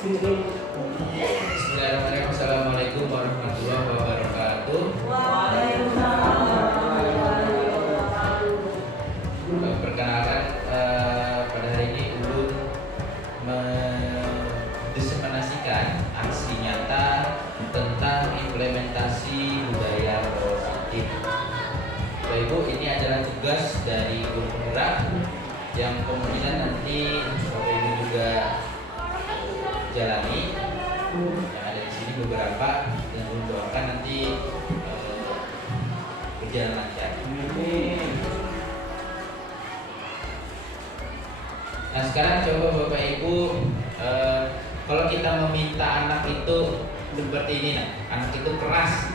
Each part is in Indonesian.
Bismillahirrahmanirrahim. Assalamualaikum warahmatullahi wabarakatuh. Perkenalkan, pada hari ini Ulun mendiseminasikan aksi nyata tentang implementasi budaya positif. Bapak Ibu, ini adalah tugas dari guru penggerak yang kemungkinan nanti Bapak Ibu juga jalani. Yang ada di sini beberapa yang Ulun doakan nanti berjalan lancar. Nah, sekarang coba Bapak Ibu, kalau kita meminta anak itu seperti ini, anak itu keras,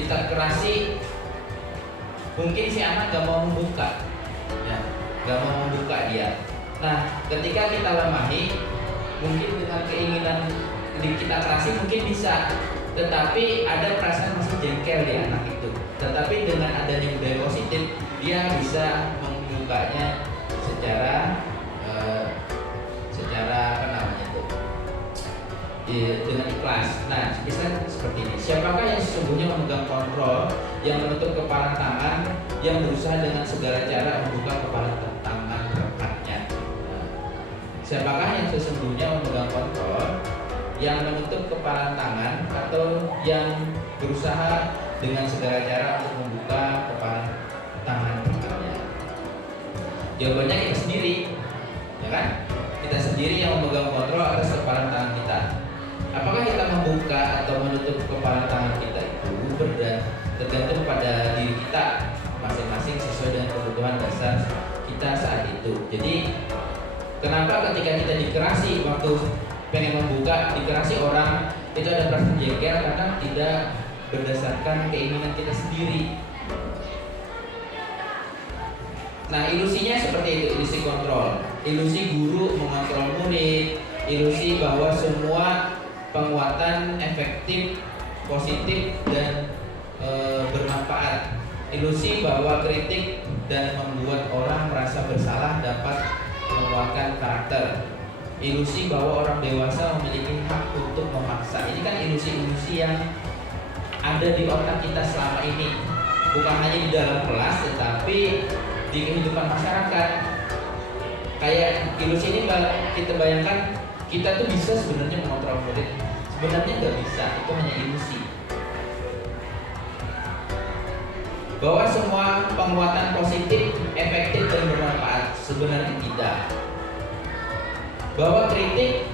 kita kerasi, mungkin si anak gak mau membuka, ya, gak mau membuka dia. Nah, ketika kita lemahi, mungkin dengan keinginan kita kerasi mungkin bisa, tetapi ada perasaan masih jengkel di anak itu. Tetapi dengan adanya budaya positif, dia bisa membukanya secara apa namanya itu, dengan ikhlas. Nah, bisa seperti ini. Siapakah yang sesungguhnya memegang kontrol, yang menutup kepala tangan, yang berusaha dengan segala cara membuka kepala tangan rekatnya? Nah, siapakah yang sesungguhnya memegang kontrol, yang menutup kepala tangan, atau yang berusaha dengan segala cara untuk membuka kepala tangan rekatnya? Jawabannya kita sendiri, ya kan? Kita sendiri yang memegang kontrol atas kepala tangan kita. Apakah kita membuka atau menutup kepala tangan kita itu tergantung pada diri kita masing-masing sesuai dengan kebutuhan dasar kita saat itu. Jadi kenapa ketika kita dikerasi waktu pengen membuka, dikerasi orang, itu ada perasaan jengkel karena tidak berdasarkan keinginan kita sendiri. Nah, ilusinya seperti itu, ilusi kontrol, ilusi guru mengontrol murid, ilusi bahwa semua penguatan efektif, positif, dan bermanfaat, ilusi bahwa kritik dan membuat orang merasa bersalah dapat menguatkan karakter, ilusi bahwa orang dewasa memiliki hak untuk memaksa. Ini kan ilusi-ilusi yang ada di otak kita selama ini, bukan hanya di dalam kelas tetapi di kehidupan masyarakat. Kayak ilusi ini kita bayangkan, kita tuh bisa sebenarnya mengontrol murid, sebenarnya nggak bisa, itu hanya ilusi. Bahwa semua penguatan positif, efektif, dan bermanfaat, sebenarnya tidak. Bahwa kritik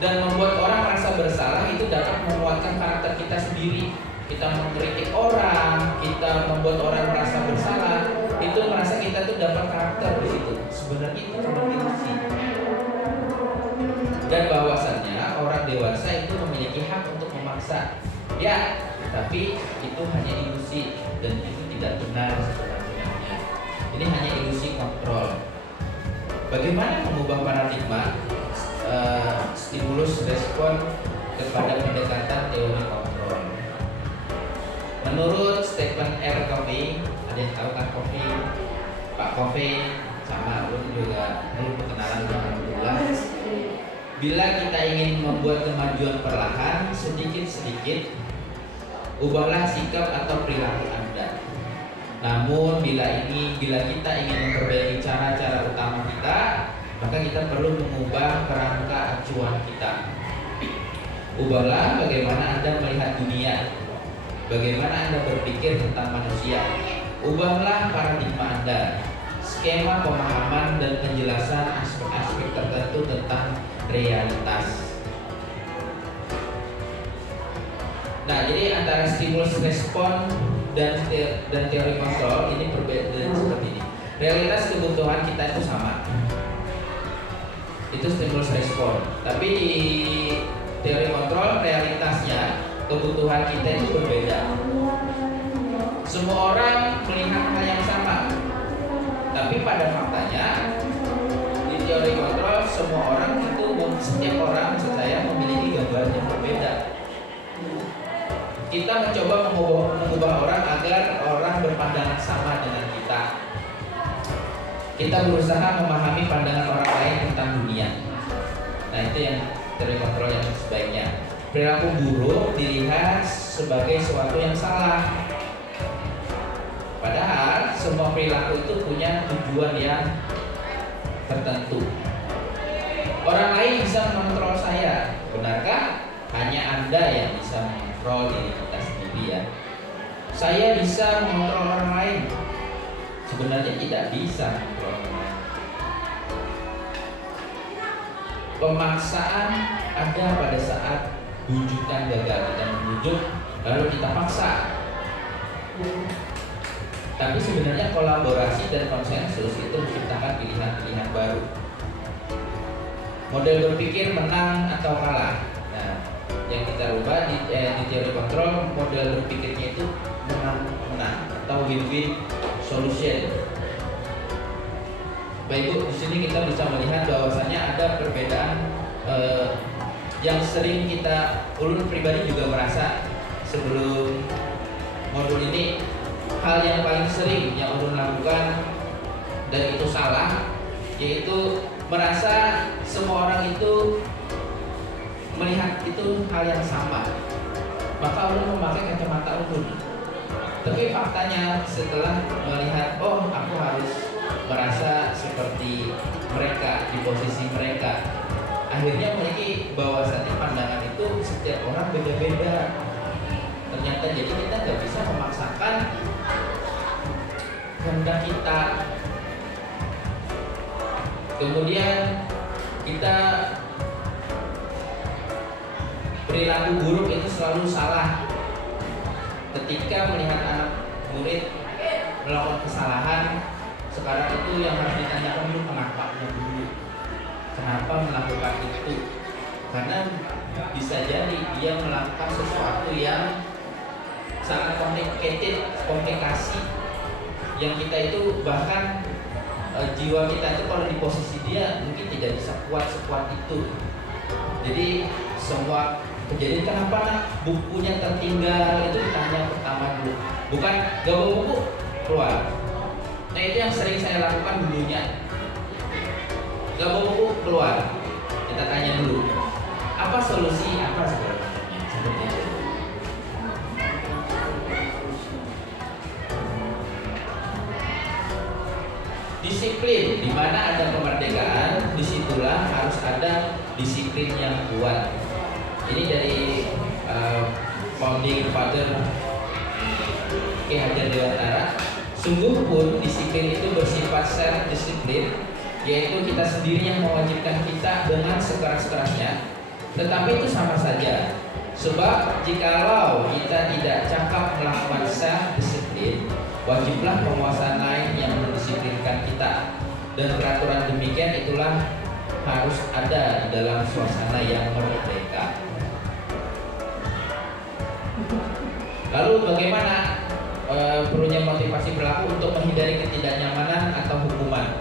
dan membuat orang merasa bersalah itu dapat menguatkan karakter kita sendiri. Kita mengkritik orang, kita membuat orang merasa bersalah, itu merasa kita tuh dapat karakter di situ. Sebenarnya itu cuma ilusi. Dan bahwasannya orang dewasa itu memiliki hak untuk memaksa. Ya, tapi itu hanya ilusi dan itu tidak benar sebenarnya. Ini hanya ilusi kontrol. Bagaimana mengubah paradigma stimulus respon kepada pendekatan teori kontrol? Menurut Stephen R. Covey, ada yang tahu kan Covey? Pak Covey sama lu juga perkenalan alhamdulillah. Bila kita ingin membuat kemajuan perlahan, sedikit-sedikit, ubahlah sikap atau perilaku Anda. Namun bila kita ingin memperbaiki cara-cara utama kita, maka kita perlu mengubah kerangka acuan kita. Ubahlah bagaimana Anda melihat dunia, bagaimana Anda berpikir tentang manusia. Ubahlah paradigma Anda, skema pemahaman dan penjelasan aspek-aspek tertentu tentang realitas. Nah, jadi antara stimulus respon dan teori kontrol ini berbeda seperti ini. Realitas kebutuhan kita itu sama, itu stimulus respon. Tapi di teori kontrol realitasnya, kebutuhan kita itu berbeda. Semua orang melihat hal yang sama, tapi pada faktanya di teori kontrol semua orang itu, setiap orang maksud saya memiliki gambaran yang berbeda. Kita mencoba mengubah orang agar orang berpandangan sama dengan kita. Kita berusaha memahami pandangan orang lain tentang dunia. Nah, itu yang teori kontrol yang sebaiknya. Perilaku buruk dilihat sebagai sesuatu yang salah. Padahal semua perilaku itu punya tujuan yang tertentu. Orang lain bisa mengontrol saya, benarkah? Hanya Anda yang bisa mengontrol diri kita sendiri ya. Saya bisa mengontrol orang lain, sebenarnya tidak bisa mengontrol orang lain. Pemaksaan ada pada saat bujukan gagal, kita membujuk lalu kita paksa. Tapi sebenarnya kolaborasi dan konsensus itu menciptakan pilihan-pilihan baru. Model berpikir menang atau kalah. Nah, yang kita rubah di teori kontrol, model berpikirnya itu menang-menang atau win-win solution. Baik Bu, di sini kita bisa melihat bahwasanya ada perbedaan yang sering kita, ulun pribadi juga merasa sebelum modul ini, hal yang paling sering yang ulun lakukan dan itu salah, yaitu merasa semua orang itu melihat itu hal yang sama, maka ulun memakai kacamata ulun. Tapi faktanya setelah melihat, oh aku harus merasa seperti mereka, di posisi mereka, akhirnya memiliki bahwasannya pandangan itu setiap orang beda-beda. Ternyata jadi kita nggak bisa memaksakan kehendak kita. Kemudian kita perilaku buruk itu selalu salah. Ketika melihat anak murid melakukan kesalahan, sekarang itu yang harus ditanyakan dulu kenapa melakukan itu. Karena bisa jadi dia melakukan sesuatu yang sangat komplikasi, yang kita itu bahkan jiwa kita itu kalau di posisi dia mungkin tidak bisa kuat sekuat itu. Jadi semua kejadian, kenapa nak bukunya tertinggal, itu ditanya pertama dulu, bukan gak bawa buku keluar. Nah itu yang sering saya lakukan dulunya, gak bawa buku keluar, kita tanya dulu apa solusi, apa sebenarnya seperti itu. Disiplin, di mana ada kemerdekaan, disitulah harus ada disiplin yang kuat. Ini dari founding father Ki Hajar Dewantara. Sungguh pun disiplin itu bersifat self disiplin, yaitu kita sendiri yang mewajibkan kita dengan sekeras-kerasnya. Tetapi itu sama saja, sebab jikalau kita tidak cakap melakukan self disiplin, wajiblah penguasa lain yang mendisiplinkan kita. Dan peraturan demikian itulah harus ada di dalam suasana yang merdeka. Lalu bagaimana perlunya motivasi pelaku untuk menghindari ketidaknyamanan atau hukuman,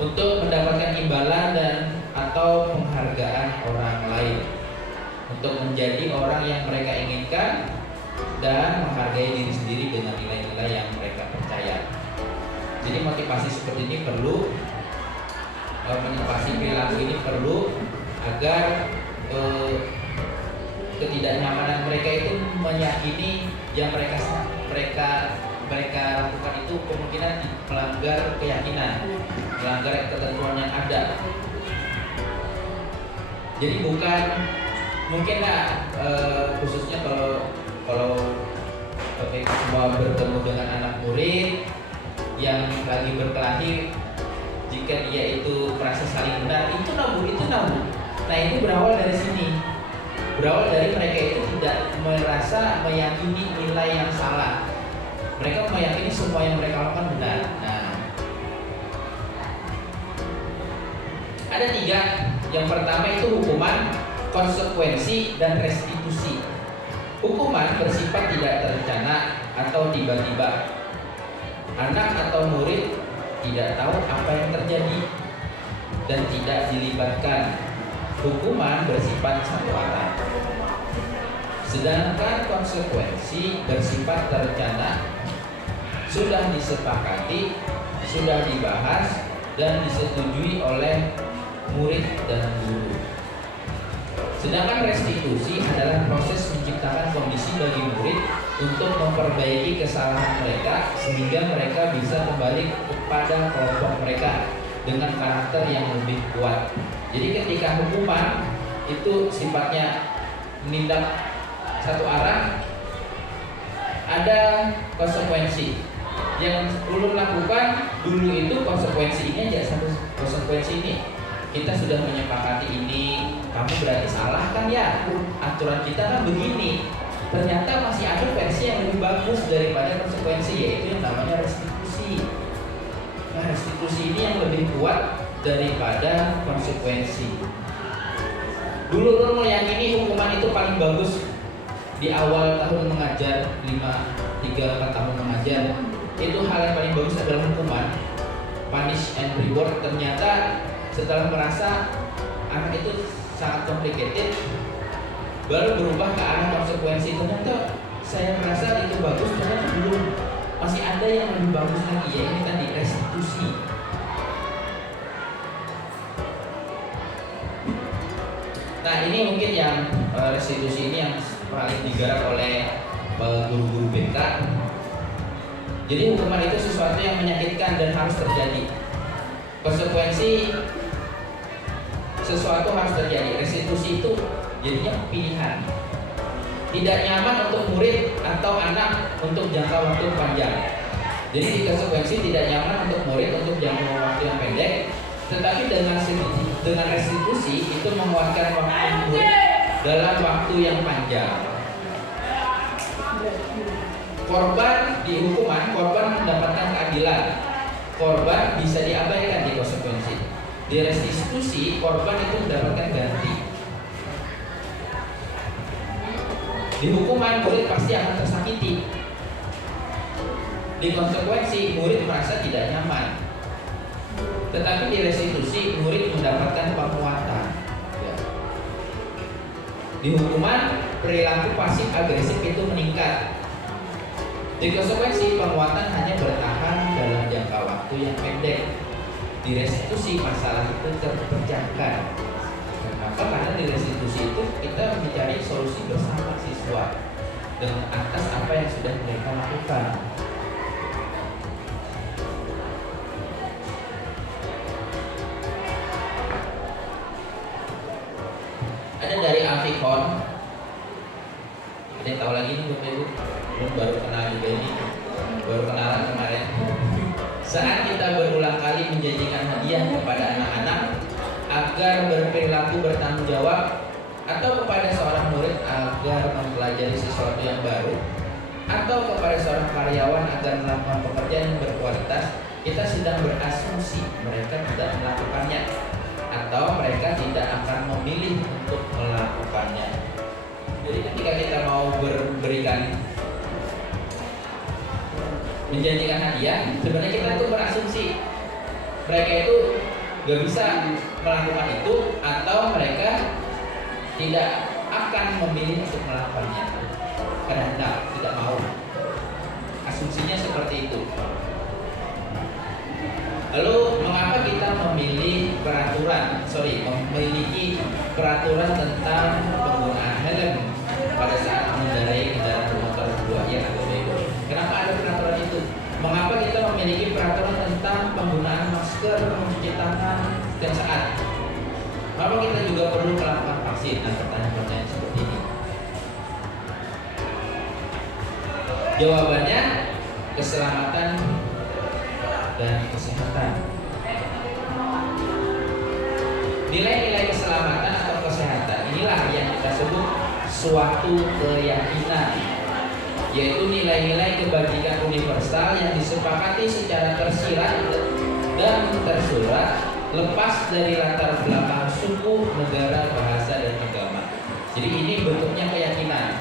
untuk mendapatkan imbalan dan atau penghargaan orang lain, untuk menjadi orang yang mereka inginkan dan menghargai diri sendiri dengan nilai-nilai yang mereka percaya. Jadi motivasi seperti ini perlu, motivasi perilaku ini perlu agar ketidaknyamanan mereka itu meyakini yang mereka lakukan itu kemungkinan melanggar keyakinan, melanggar ketentuan yang ada. Jadi bukan mungkin khususnya kalau semua bertemu dengan anak murid yang lagi berkelahi, jika dia itu merasa saling benar, itu nabu. Nah itu berawal dari sini. Berawal dari mereka itu tidak merasa meyakini nilai yang salah. Mereka meyakini semua yang mereka lakukan benar. Nah, ada 3. Yang pertama itu hukuman, konsekuensi, dan restitusi. Hukuman bersifat tidak terencana atau tiba-tiba. Anak atau murid tidak tahu apa yang terjadi dan tidak dilibatkan. Hukuman bersifat satu arah. Sedangkan konsekuensi bersifat terencana, sudah disepakati, sudah dibahas dan disetujui oleh murid dan guru. Sedangkan restitusi adalah proses menciptakan kondisi bagi murid untuk memperbaiki kesalahan mereka sehingga mereka bisa kembali kepada kelompok mereka dengan karakter yang lebih kuat. Jadi ketika hukuman itu sifatnya menindak satu arah, ada konsekuensi. Yang ulun lakukan dulu itu konsekuensi ini aja, satu konsekuensi ini. Kita sudah menyepakati ini, kamu berarti salah kan ya? Aturan kita kan begini. Ternyata masih ada versi yang lebih bagus daripada konsekuensi, yaitu yang namanya restitusi. Nah, restitusi ini yang lebih kuat daripada konsekuensi. Dulu ulun meyakini hukuman itu paling bagus di awal tahun mengajar, 3-4 tahun mengajar. Itu hal yang paling bagus adalah hukuman, punish and reward. Ternyata setelah merasa anak itu sangat complicated, baru berubah ke arah konsekuensi. Ternyata saya merasa itu bagus, ternyata belum, masih ada yang lebih bagus lagi, ya ini tadi restitusi. Nah ini mungkin yang restitusi ini yang paling digarap oleh guru-guru BK. Jadi hukuman itu sesuatu yang menyakitkan dan harus terjadi. Konsekuensi sesuatu harus terjadi. Restitusi itu jadinya pilihan. Tidak nyaman untuk murid atau anak untuk jangka waktu panjang. Jadi di konsekuensi tidak nyaman untuk murid untuk jangka waktu yang pendek, tetapi dengan restitusi itu menguatkan waktu murid dalam waktu yang panjang. Korban di hukuman, korban mendapatkan keadilan. Korban bisa diabaikan di konsekuensi. Di restitusi, korban itu mendapatkan ganti. Di hukuman, murid pasti akan tersakiti. Di konsekuensi, murid merasa tidak nyaman. Tetapi di restitusi, murid mendapatkan penguatan. Ya. Di hukuman, perilaku pasif agresif itu meningkat. Di konsekuensi, penguatan hanya bertahan dalam jangka waktu yang pendek. Di restitusi, masalah itu terpecahkan. Kenapa? Karena di restitusi itu kita mencari solusi bersama siswa dengan atas apa yang sudah mereka lakukan. Ada dari Alfikon. Ada yang tahu lagi nih Bapak Ibu? Baru kenal juga ini, baru kenalan kemarin. Saat kita berulang kali menjanjikan hadiah kepada anak-anak agar berperilaku bertanggung jawab, atau kepada seorang murid agar mempelajari sesuatu yang baru, atau kepada seorang karyawan agar melakukan pekerjaan yang berkualitas, kita sedang berasumsi mereka tidak melakukannya, atau mereka tidak akan memilih untuk melakukannya. Jadi ketika kita mau berikan menjanjikan hadiah, sebenarnya kita itu berasumsi mereka itu gak bisa melakukan itu, atau mereka tidak akan memilih untuk melakukannya karena tidak mau. Asumsinya seperti itu. Lalu mengapa kita memiliki peraturan tentang penggunaan helm pada saat mengendarai kendaraan bermotor berdua, ya atau bego? Kenapa ada peraturan itu? Mengapa kita memiliki peraturan tentang penggunaan masker, mencuci tangan setiap saat? Mengapa kita juga perlu melakukan vaksin? Nah, pertanyaan-pertanyaan seperti ini. Jawabannya keselamatan dan kesehatan. Nilai-nilai keselamatan atau kesehatan inilah yang kita sebut suatu keyakinan, yaitu nilai-nilai kebajikan universal yang disepakati secara tersirat dan tersurat, lepas dari latar belakang suku, negara, bahasa, dan agama. Jadi ini bentuknya keyakinan.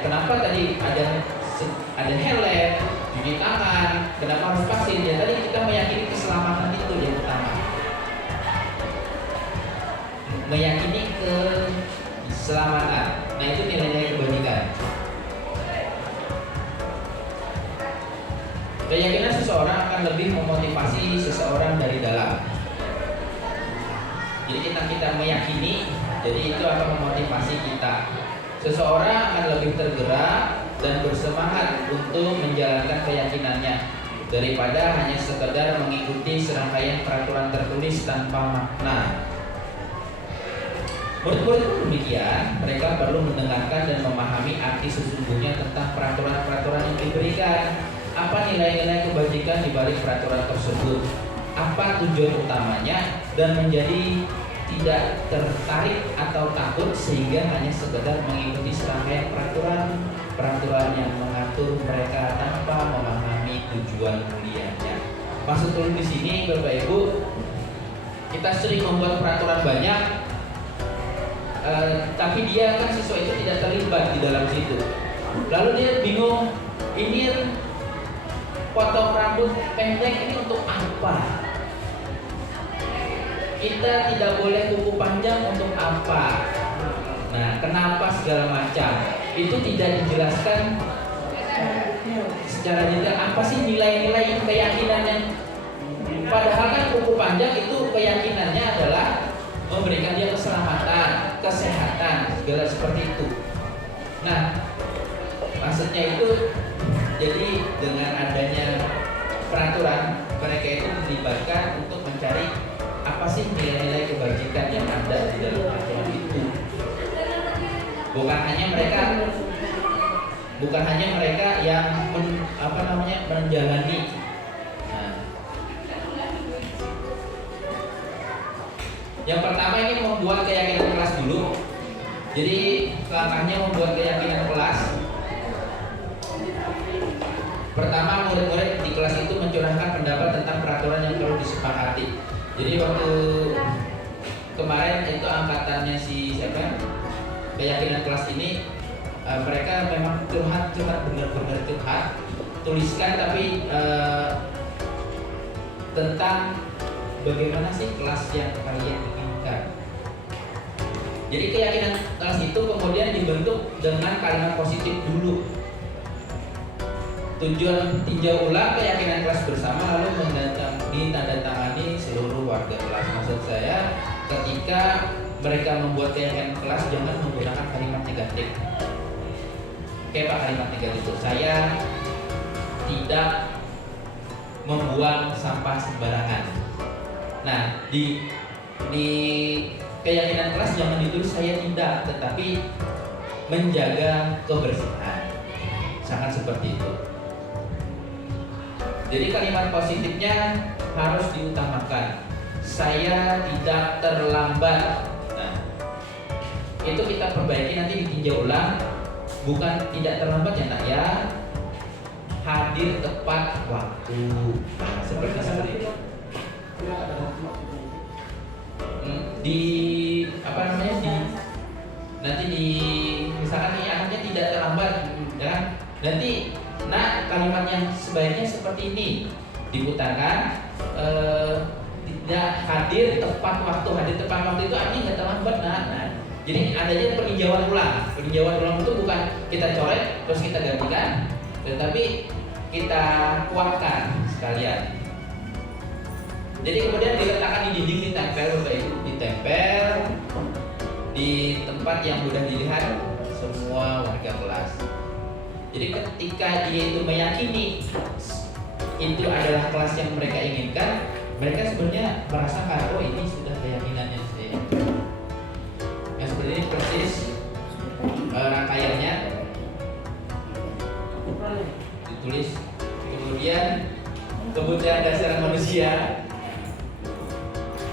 Kenapa tadi ada helm, cuci tangan, kenapa harus vaksin? Ya tadi kita meyakini keselamatan itu yang utama. Meyakini keselamatan. Nah itu nilai-nilai kebajikan. Keyakinan seseorang akan lebih memotivasi seseorang dari dalam. Jadi kita meyakini Jadi itu akan memotivasi kita. Seseorang akan lebih tergerak dan bersemangat untuk menjalankan keyakinannya daripada hanya sekedar mengikuti serangkaian peraturan tertulis tanpa makna. Murid-murid pun demikian, mereka perlu mendengarkan dan memahami arti sesungguhnya tentang peraturan-peraturan yang diberikan. Apa nilai-nilai kebajikan di balik peraturan tersebut? Apa tujuan utamanya? Dan menjadi tidak tertarik atau takut sehingga hanya sekedar mengikuti serangkaian peraturan yang mengatur mereka tanpa memahami tujuan mulianya. Maksud dulu di sini, Bapak Ibu, kita sering membuat peraturan banyak, tapi dia kan siswa itu tidak terlibat di dalam situ. Lalu dia bingung, ini potong rambut pendek ini untuk apa? Kita tidak boleh kuku panjang untuk apa? Nah, kenapa segala macam? Itu tidak dijelaskan secara detail. Apa sih nilai-nilai keyakinannya? Padahal kan kuku panjang itu keyakinannya adalah memberikan dia keselamatan, kesehatan, segala seperti itu. Nah, maksudnya itu jadi dengan adanya peraturan, mereka itu dilibatkan untuk mencari apa sih nilai-nilai kebajikan yang ada di dalam peraturan itu. Bukan hanya mereka yang menjalani. Yang pertama ini membuat keyakinan kelas dulu. Jadi langkahnya membuat keyakinan kelas. Pertama, murid-murid di kelas itu mencurahkan pendapat tentang peraturan yang perlu disepakati. Jadi waktu kemarin itu angkatannya si siapa? Keyakinan kelas ini mereka memang curhat benar-benar curhat. Tuliskan tapi tentang bagaimana sih kelas yang kalian inginkan. Jadi keyakinan kelas itu kemudian dibentuk dengan kalimat positif dulu. Tujuan tinjau ulang keyakinan kelas bersama lalu ditandatangani seluruh warga kelas. Maksud saya ketika mereka membuat keyakinan kelas jangan menggunakan kalimat negatif. Kayak Pak, kalimat negatif itu saya tidak membuang sampah sembarangan. Nah, di keyakinan kelas jangan ditulis saya tidak, tetapi menjaga kebersihan. Sangat seperti itu. Jadi kalimat positifnya harus diutamakan. Saya tidak terlambat. Nah, itu kita perbaiki nanti ditinjau ulang. Bukan tidak terlambat ya nak ya, hadir tepat waktu. Nah, seperti itu. Misalkan ini anaknya tidak terlambat, ya. Nanti kalimat yang sebaiknya seperti ini diputarkan, tidak hadir tepat waktu. Hadir tepat waktu itu artinya tidak terlambat. Jadi adanya peninjauan ulang. Peninjauan ulang itu bukan kita coret terus kita gantikan, tetapi kita kuatkan sekalian. Jadi kemudian diletakkan di dinding, ditempel, ditempel di tempat yang mudah dilihat semua warga kelas. Jadi ketika dia itu meyakini itu adalah kelas yang mereka inginkan, mereka sebenarnya merasakan oh ini sudah keyakinannya saya. Yang seperti ini persis rangkaiannya ditulis. Kemudian kebutuhan dasar manusia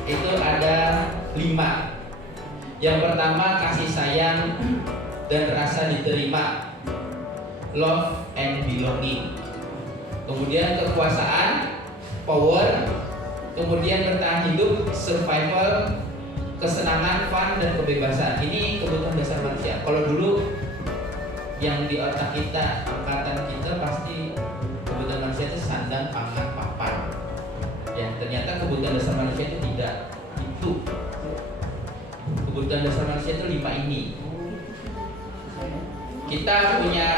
itu ada 5. Yang pertama kasih sayang dan rasa diterima, love and belonging. Kemudian kekuasaan, power. Kemudian bertahan hidup, survival, kesenangan, fun, dan kebebasan. Ini kebutuhan dasar manusia. Kalau dulu yang di otak kita, angkatan kita pasti kebutuhan manusia itu sandang, pangan, papan. Ya, ternyata kebutuhan dasar manusia itu tidak itu. Kebutuhan dasar manusia itu 5 ini. Kita punya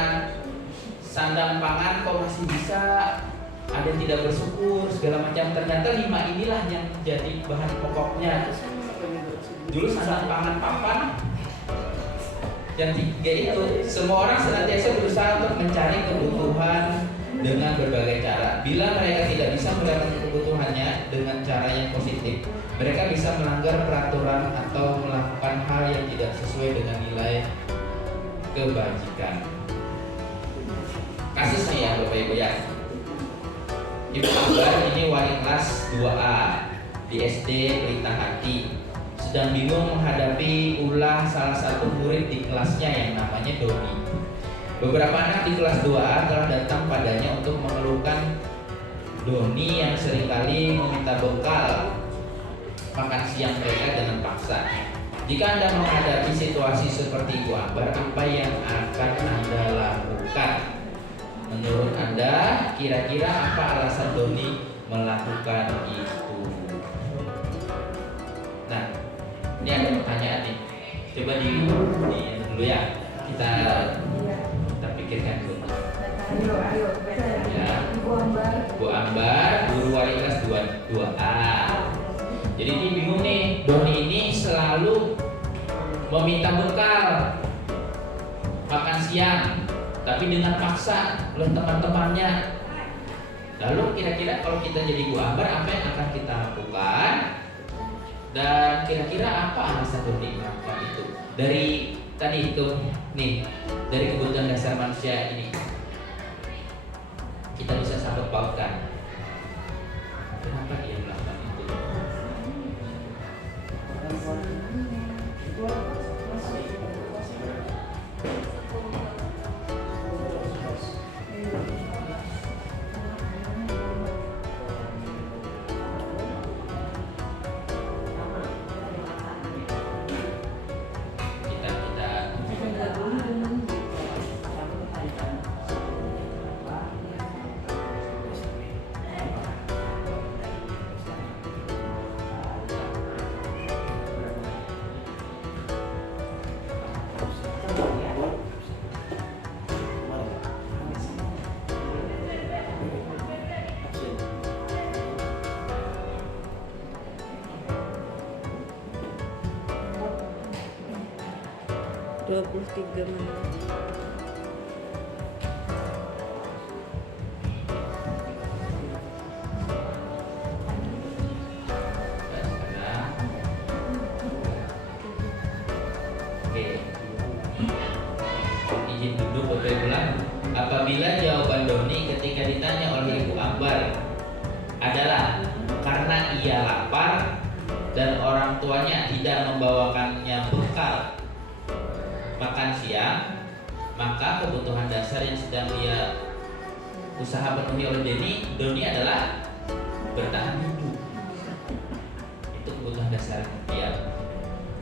sandang pangan kok masih bisa, ada yang tidak bersyukur segala macam. Ternyata 5 inilah yang jadi bahan pokoknya. Dulu sandang pangan papan. Yang tiga itu, semua orang senantiasa berusaha untuk mencari kebutuhan dengan berbagai cara. Bila mereka tidak bisa mendapatkan kebutuhannya dengan cara yang positif, mereka bisa melanggar peraturan atau melakukan hal yang tidak sesuai dengan nilai kebajikan. Kasusnya ya Bapak Ibu ya. Ibu Ambar ini wali kelas 2A di SD Pelita Hati, sedang bingung menghadapi ulah salah satu murid di kelasnya yang namanya Doni. Beberapa anak di kelas 2A telah datang padanya untuk mengeluhkan Doni yang seringkali meminta bekal makan siang mereka dengan paksa. Jika Anda menghadapi situasi seperti Ibu Ambar, apa yang akan Anda lakukan? Menurut Anda, kira-kira apa alasan Doni melakukan itu? Nah, ini ada pertanyaan nih. Coba di dulu ya. Kita pikirkan dulu. Ya. Bu Ambar, guru wali kelas 2A. Jadi dia bingung nih. Doni ini selalu meminta bekal makan siang, tapi dengan paksa oleh teman-temannya. Lalu kira-kira kalau kita jadi Bu Ambar, apa yang akan kita lakukan? Dan kira-kira apa alasan Doni melakukan itu? Dari tadi itu nih, dari kebutuhan dasar manusia ini kita bisa sangkut pautkan. Kenapa dia melakukan itu? Dua 23 menit. Izin duduk Bapak Ibu. Apabila jawaban Doni ketika ditanya oleh Ibu Ambar adalah karena ia lapar dan orang tuanya tidak membawakannya bekal makan siang, maka kebutuhan dasar yang sedang dia usaha penuhi oleh Doni adalah bertahan hidup. Itu kebutuhan dasar dia.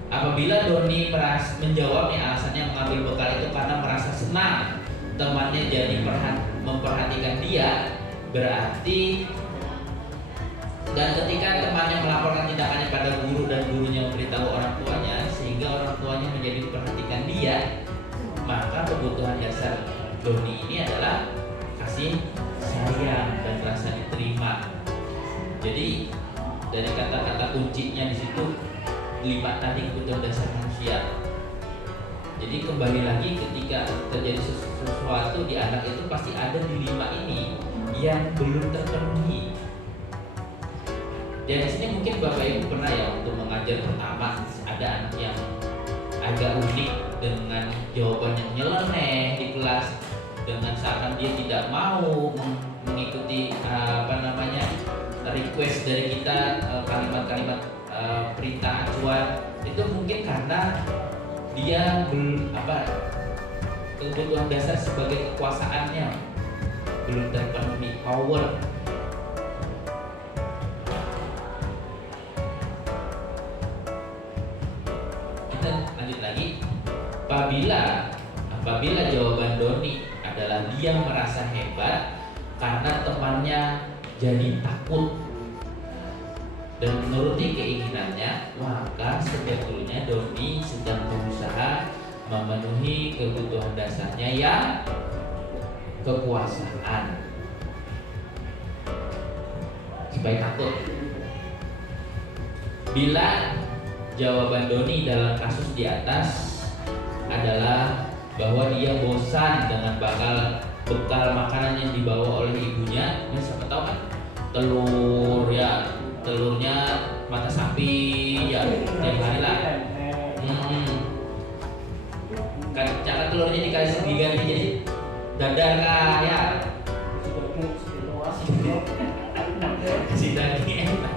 Apabila Doni menjawab nih alasannya mengambil bekal itu karena merasa senang temannya jadi memperhatikan dia, berarti dan ketika temannya melaporkan tindakannya pada guru dan gurunya memberitahu orang tuanya sehingga orang tuanya menjadi memperhatikan dia, maka kebutuhan dasar Doni ini adalah kasih sayang dan rasa diterima. Jadi dari kata-kata kuncinya di situ 5 tadi kebutuhan dasar manusia. Jadi kembali lagi ketika terjadi sesuatu di anak itu pasti ada di 5 ini yang belum terpenuhi. Dan di sini mungkin Bapak Ibu pernah ya untuk mengajar pertama ada anak yang agak unik dengan jawaban yang nyeleneh di kelas dengan seakan dia tidak mau mengikuti request dari kita, kalimat-kalimat perintah acuan itu mungkin karena dia kebutuhan dasar sebagai kekuasaannya belum terpenuhi, power. Lanjut lagi, apabila jawaban Doni adalah dia merasa hebat karena temannya jadi takut dan menuruti keinginannya, maka sebetulnya Doni sedang berusaha memenuhi kebutuhan dasarnya yang kekuasaan supaya takut. Bila jawaban Doni dalam kasus di atas adalah bahwa dia bosan dengan bekal makanan yang dibawa oleh ibunya. Ya, siapa tahu kan telur ya, telurnya mata sapi ya tiap hari lah. Kan cara telurnya dikasih diganti jadi dadar kah ya. Si daging enak.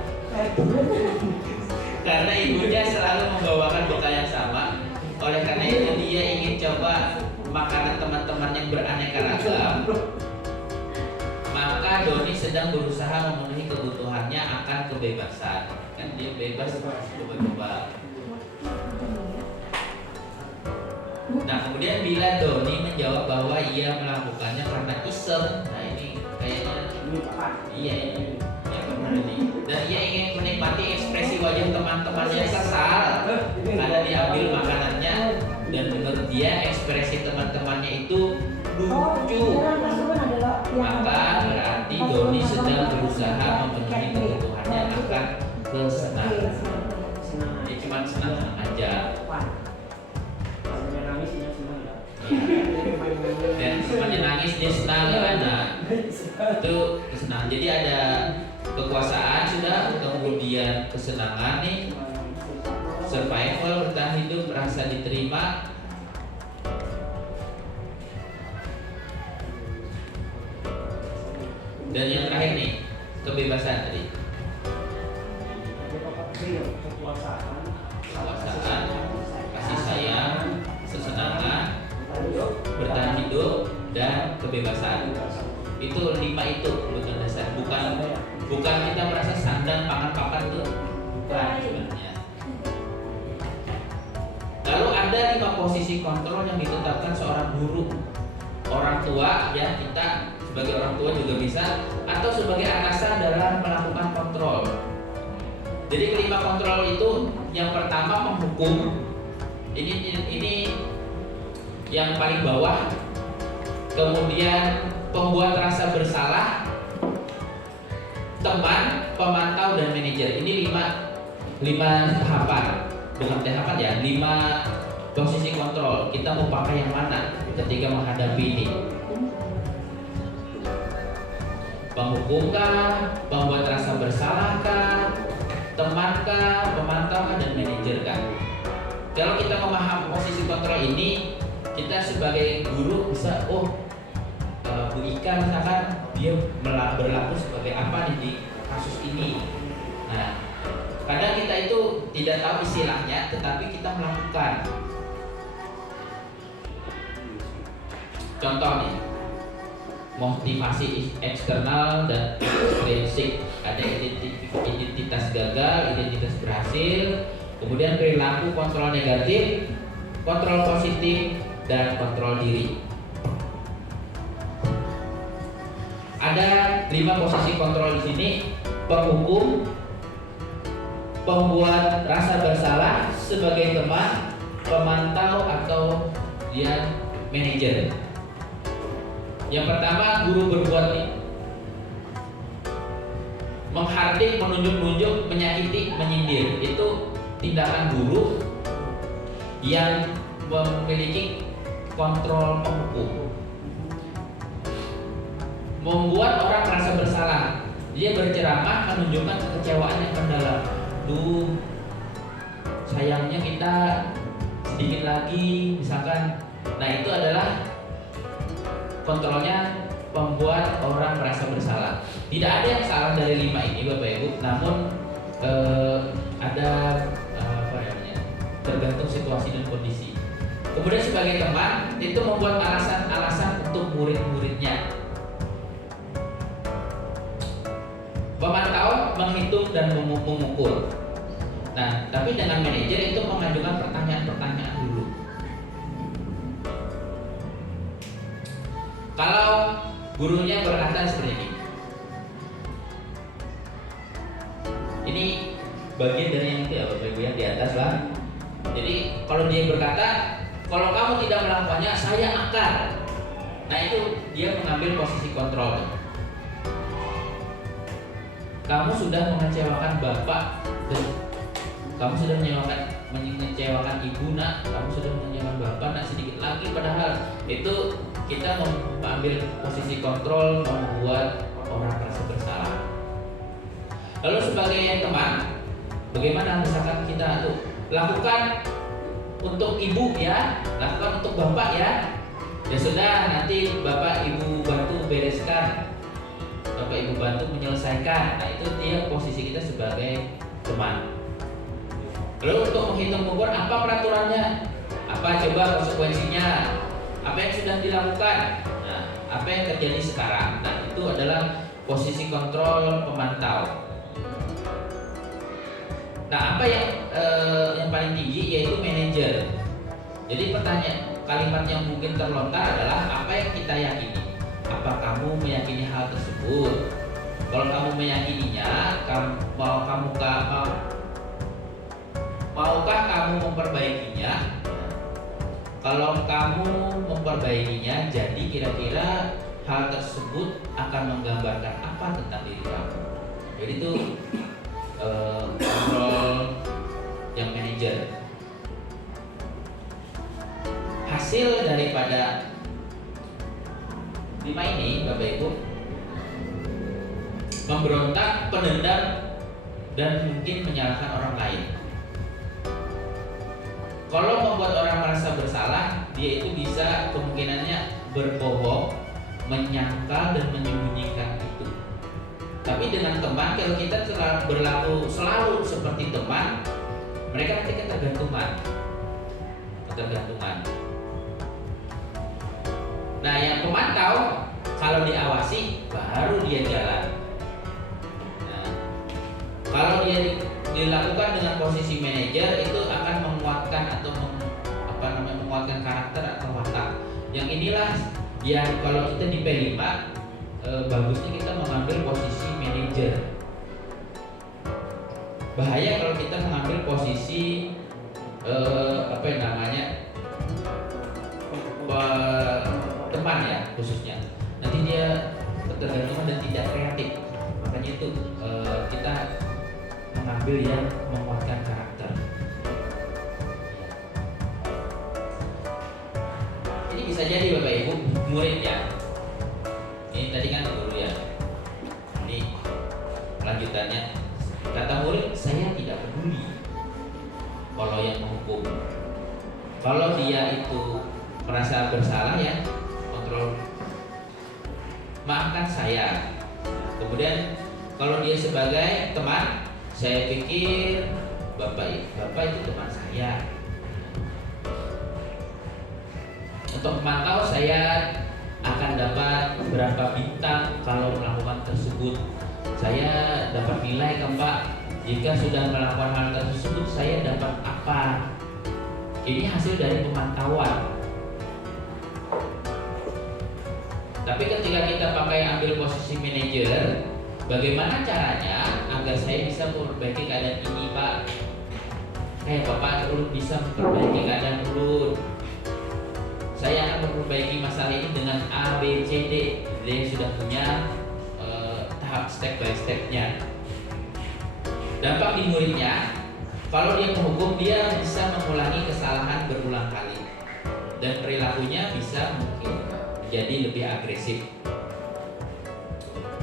Karena ibunya selalu membawakan bekal yang sama. Oleh karena itu dia ingin coba makanan teman-teman yang beraneka ragam. Maka Doni sedang berusaha memenuhi kebutuhannya akan kebebasan. Kan dia bebas coba-coba. Nah, kemudian bila Doni menjawab bahwa ia melakukannya karena iseng. Nah, ini kayaknya iya ini. Ya benar ini. Dan ia ingin menikmati ekspresi wajah teman-temannya kesal karena diambil makanannya, dan menurut dia ekspresi teman-temannya itu lucu. Maka berarti Doni sedang berusaha memenuhi kebutuhannya akan kesenangan. Dia cuma senang aja. Dan semuanya nangis dia senang gimana? Itu kesenangan. Jadi ada kekuasaan sudah, kemudian kesenangan nih, survival, bertahan hidup, merasa diterima. Dan yang terakhir nih, kebebasan tadi. Kekuasaan, kasih sayang, kesenangan, bertahan hidup, dan kebebasan. Itu 5 itu kebutuhan dasar. Bukan kita merasa sandang pangan papan tuh, bukan sebenarnya. Lalu ada 5 posisi kontrol yang ditetapkan seorang guru, orang tua ya, kita sebagai orang tua juga bisa, atau sebagai atasan dalam melakukan kontrol. Jadi kelima kontrol itu yang pertama menghukum. Ini yang paling bawah. Kemudian pembuat rasa bersalah, teman, pemantau, dan manajer. Ini 5 tahapan. Bukan tahapan ya, 5 posisi kontrol. Kita mau pakai yang mana ketika menghadapi ini? Penghukum kah, pembuat rasa bersalah kah, teman kah, pemantau kah, dan manajer kah? Kalau kita memahami posisi kontrol ini, kita sebagai guru bisa, Bu Ika misalkan dia berlaku sebagai apa nih di kasus ini. Nah, kadang kita itu tidak tahu istilahnya, tetapi kita melakukan. Contoh nih, motivasi eksternal dan intrinsik. Ada identitas gagal, identitas berhasil, kemudian perilaku kontrol negatif, kontrol positif, dan kontrol diri. Ada 5 posisi kontrol di sini: penghukum, pembuat rasa bersalah sebagai teman, pemantau atau dia manajer. Yang pertama, guru berbuat nih, menghardik, menunjuk-nunjuk, menyakiti, menyindir. Itu tindakan guru yang memiliki kontrol penghukum. Membuat orang merasa bersalah, dia berceramah menunjukkan kekecewaan yang mendalam. Sayangnya kita sedikit lagi misalkan. Nah, itu adalah kontrolnya membuat orang merasa bersalah. Tidak ada yang salah dari 5 ini Bapak Ibu, namun ada tergantung situasi dan kondisi. Kemudian sebagai teman itu membuat alasan-alasan untuk murid-muridnya. Pemantau menghitung dan mengukur. Nah, tapi dengan manajer itu mengajukan pertanyaan-pertanyaan dulu. Kalau gurunya berkata seperti ini, ini bagian dari yang itu ya Bapak Ibu yang di atas lah. Jadi kalau dia berkata, kalau kamu tidak melakukannya, saya akan. Nah, itu dia mengambil posisi kontrol. Kamu sudah mengecewakan Bapak dan kamu sudah mengecewakan ibu nak, kamu sudah mengecewakan bapak nak, sedikit lagi. Padahal itu kita mengambil posisi kontrol, membuat orang merasa bersalah. Lalu sebagai teman, bagaimana misalkan kita tuh lakukan untuk ibu ya, lakukan untuk bapak ya. Ya sudah, nanti bapak ibu bantu bereskan, bapak ibu bantu menyelesaikan. Nah itu dia posisi kita sebagai teman. Lalu untuk menghitung umur, apa peraturannya? Apa coba konsekuensinya? Apa yang sudah dilakukan? Nah, apa yang terjadi sekarang? Nah itu adalah posisi kontrol pemantau. Nah, apa yang paling tinggi yaitu manajer. Jadi kalimat yang mungkin terlontar adalah apa yang kita yakini. Apa kamu meyakini hal tersebut? Kalau kamu meyakininya, maukah kamu memperbaikinya? Kalau kamu memperbaikinya, jadi kira-kira hal tersebut akan menggambarkan apa tentang diri kamu? Jadi itu kontrol yang manajer. Hasil daripada 5 ini, Bapak Ibu, memberontak, pendendam, dan mungkin menyalahkan orang lain. Kalau membuat orang merasa bersalah, dia itu bisa kemungkinannya berbohong, menyangkal, dan menyembunyikan itu. Tapi dengan teman, kalau kita berlaku selalu seperti teman, mereka nanti ketergantungan. Nah, yang pemantau, kalau diawasi, baru dia jalan. Nah, kalau dia dilakukan dengan posisi manajer, itu akan menguatkan atau menguatkan karakter atau watak. Yang inilah yang kalau kita di P5, bagusnya kita mengambil posisi manajer. Bahaya kalau kita mengambil posisi teman ya, khususnya. Nanti dia ketergantungan dan tidak kreatif. Makanya itu kita mengambil yang menguatkan karakter. Ini bisa jadi Bapak Ibu murid ya. Ini tadi kan guru ya. Ini lanjutannya. Kata murid, saya tidak peduli kalau yang menghukum. Kalau dia itu merasa bersalah ya, kontrol, maafkan saya. Kemudian kalau dia sebagai teman, saya pikir bapak itu teman saya. Untuk memantau, saya akan dapat berapa bintang kalau melakukan tersebut. Saya dapat nilai ke Pak. Jika sudah melakukan hal tersebut, saya dapat apa? Ini hasil dari pemantauan. Tapi ketika kita ambil posisi manajer, bagaimana caranya agar saya bisa memperbaiki keadaan ini, Pak? Bapak urut bisa memperbaiki keadaan urut. Saya akan memperbaiki masalah ini dengan A, B, C, D. Dia sudah punya tahap step by step-nya. Dampak di muridnya, kalau dia menghukum, dia bisa mengulangi kesalahan berulang kali dan perilakunya bisa mungkin menjadi lebih agresif.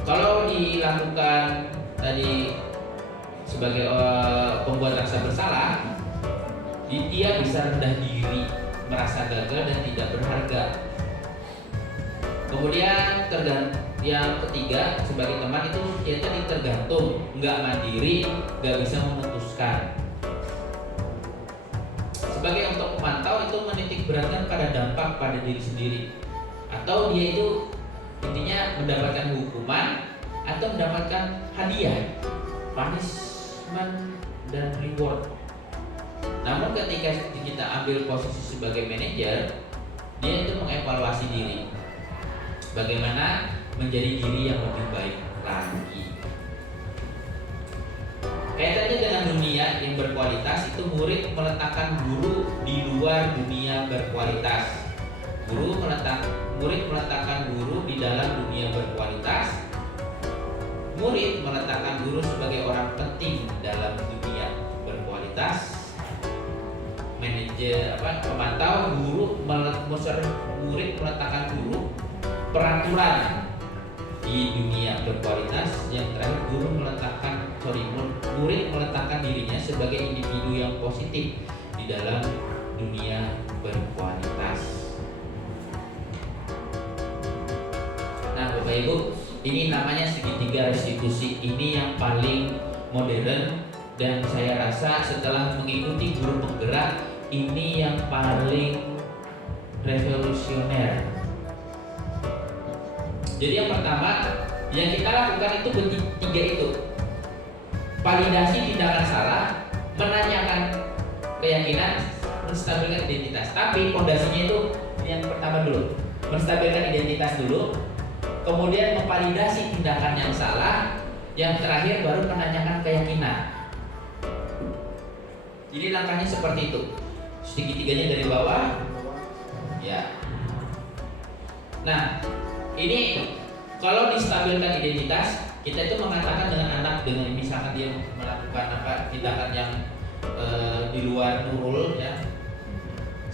Kalau dilakukan tadi sebagai pembuat rasa bersalah, dia bisa rendah diri, merasa gagal dan tidak berharga. Kemudian yang ketiga, sebagai teman itu dia tadi tergantung, nggak mandiri, nggak bisa memutuskan. Sebagai untuk pemantau itu menitik beratkan pada dampak pada diri sendiri, atau dia itu intinya mendapatkan hukuman atau mendapatkan hadiah, punishment dan reward. Namun ketika kita ambil posisi sebagai manajer, dia itu mengevaluasi diri, bagaimana menjadi diri yang lebih baik lagi. Kaitannya dengan dunia yang berkualitas, itu murid meletakkan guru di luar dunia berkualitas. Murid meletakkan guru di dalam dunia berkualitas. Murid meletakkan guru sebagai orang penting dalam dunia berkualitas. berkualitas, manajer pemantau guru, murid meletakkan guru, peraturan di dunia berkualitas, yang terakhir murid meletakkan dirinya sebagai individu yang positif di dalam dunia berkualitas. Nah, Bapak Ibu, ini namanya segitiga restitusi. Ini yang paling modern, dan saya rasa setelah mengikuti guru penggerak, ini yang paling revolusioner. Jadi yang pertama yang kita lakukan itu bertiga itu: validasi tindakan salah, menanyakan keyakinan, menstabilkan identitas. Tapi fondasinya itu yang pertama dulu, menstabilkan identitas dulu, kemudian memvalidasi tindakan yang salah, yang terakhir baru menanyakan keyakinan. Jadi langkahnya seperti itu, segitiganya dari bawah, ya. Nah, ini kalau distabilkan identitas, kita itu mengatakan dengan anak, dengan misalkan dia melakukan tindakan yang di luar nurul, ya.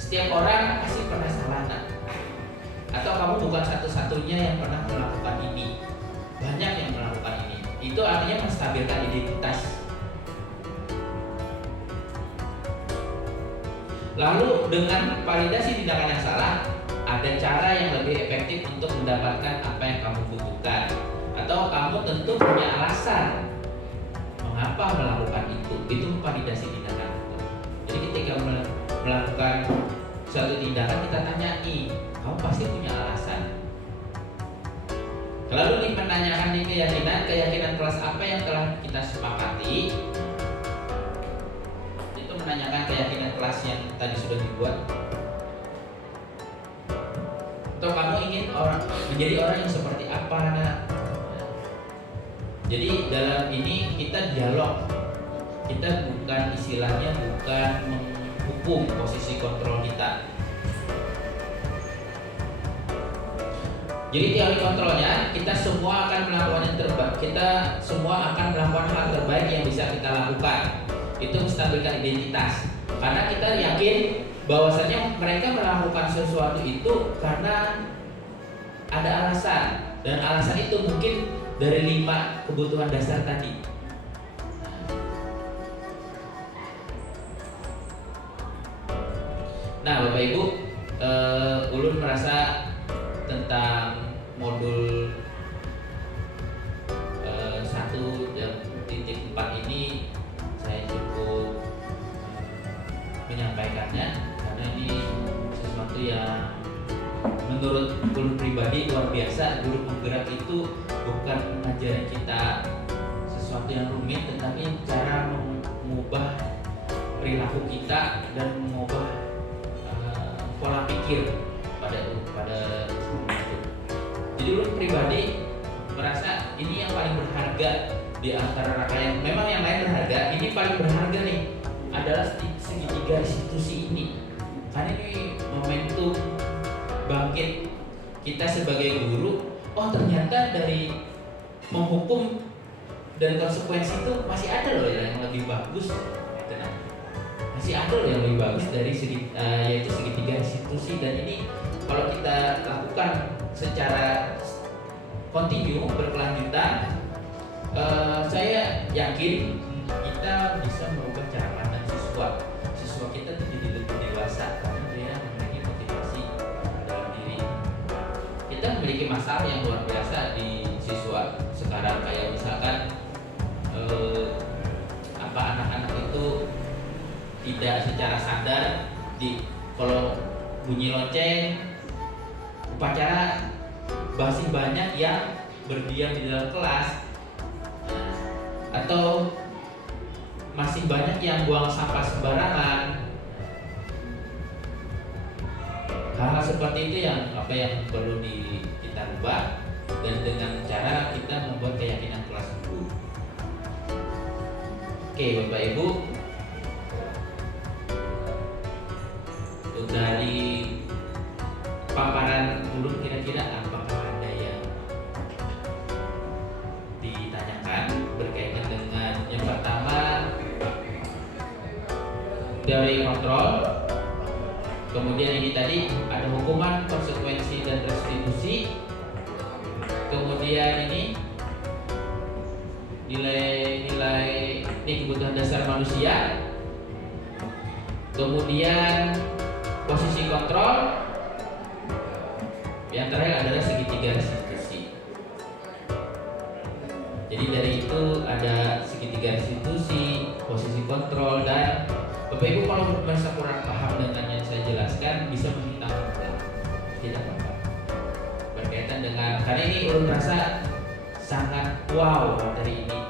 Setiap orang pasti pernah salah, nak. Atau kamu bukan satu-satunya yang pernah melakukan ini, banyak yang melakukan ini. Itu artinya menstabilkan identitas. Lalu dengan validasi tindakan yang salah, ada cara yang lebih efektif untuk mendapatkan apa yang kamu butuhkan, atau kamu tentu punya alasan mengapa melakukan itu validasi tindakan. Jadi ketika melakukan suatu tindakan, kita tanyai, kamu pasti punya alasan. Lalu menanyakan di keyakinan kelas apa yang telah kita sepakati. Itu menanyakan keyakinan kelas yang tadi sudah dibuat. Atau kamu ingin menjadi orang yang seperti apa, nak? Jadi dalam ini kita dialog. Kita bukan menghukum posisi kontrol kita. Jadi teori kontrolnya, kita semua akan melakukan yang terbaik. Kita semua akan melakukan hal terbaik yang bisa kita lakukan. Itu menstabilkan identitas. Karena kita yakin bahwasanya mereka melakukan sesuatu itu karena ada alasan, dan alasan itu mungkin dari 5 kebutuhan dasar tadi. Nah, Bapak Ibu, ulun merasa tentang modul 1.4 ini saya cukup menyampaikannya, karena ini sesuatu yang menurut ulun pribadi luar biasa. Guru penggerak itu bukan mengajarin kita sesuatu yang rumit, tetapi cara mengubah perilaku kita dan mengubah pola pikir pada itu. Jadi ulun pribadi merasa ini yang paling berharga di antara rangkaian. Memang yang lain berharga, ini paling berharga nih adalah segitiga restitusi ini. Karena ini momentum bangkit kita sebagai guru. Oh, ternyata dari menghukum dan konsekuensi itu masih ada loh yang lebih bagus. Masih ada loh yang lebih bagus dari yaitu segitiga restitusi. Dan ini kalau kita lakukan secara kontinu, berkelanjutan, saya yakin kita bisa merubah cara pandang siswa kita menjadi lebih dewasa, karena dia memiliki motivasi dalam diri. Kita memiliki masalah yang luar biasa di siswa sekarang, kayak misalkan anak-anak itu tidak secara sadar kalau bunyi lonceng upacara masih banyak yang berdiam di dalam kelas, atau masih banyak yang buang sampah sembarangan. Hal-hal seperti itu yang perlu kita ubah, dan dengan cara kita membuat keyakinan kelas guru. Oke, Bapak Ibu, dari paparan ulun kira-kira apakah ada yang ditanyakan berkaitan dengan yang pertama, teori kontrol. Kemudian ini tadi ada hukuman, konsekuensi, dan restitusi. Kemudian ini nilai-nilai ini kebutuhan dasar manusia. Kemudian posisi kontrol. Yang terakhir adalah segitiga restitusi. Jadi dari itu ada segitiga restitusi, posisi kontrol, dan Bapak Ibu kalau merasa kurang paham dengan yang saya jelaskan bisa meminta maaf. Tidak apa-apa. Berkaitan dengan karena ini ulun merasa sangat wow materi ini.